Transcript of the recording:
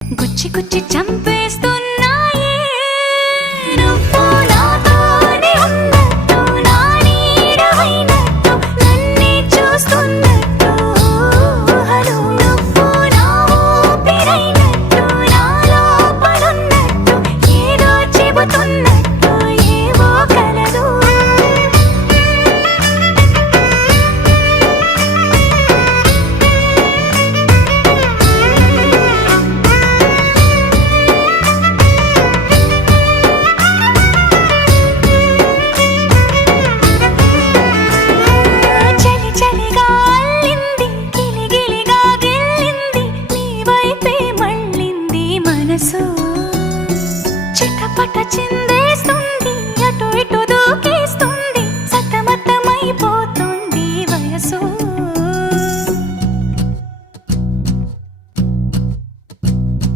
గుచ్చి గుచ్చి చంపేస్తున్నాయే నువ్వు నాతోనే ఉన్నట్టు నా నీడవైనట్టు నన్నే చూస్తున్నట్టు ఊహలు నువ్వు నా ఊపిరైనట్టు నా లోపలున్నట్టు ఏదో చెబుతున్నట్టు ఏవో కలదు చలి చలిగా అల్లింది గిలిగిలిగా గిల్లింది నీ వైపే మళ్ళింది మనసు చిటపట చిందే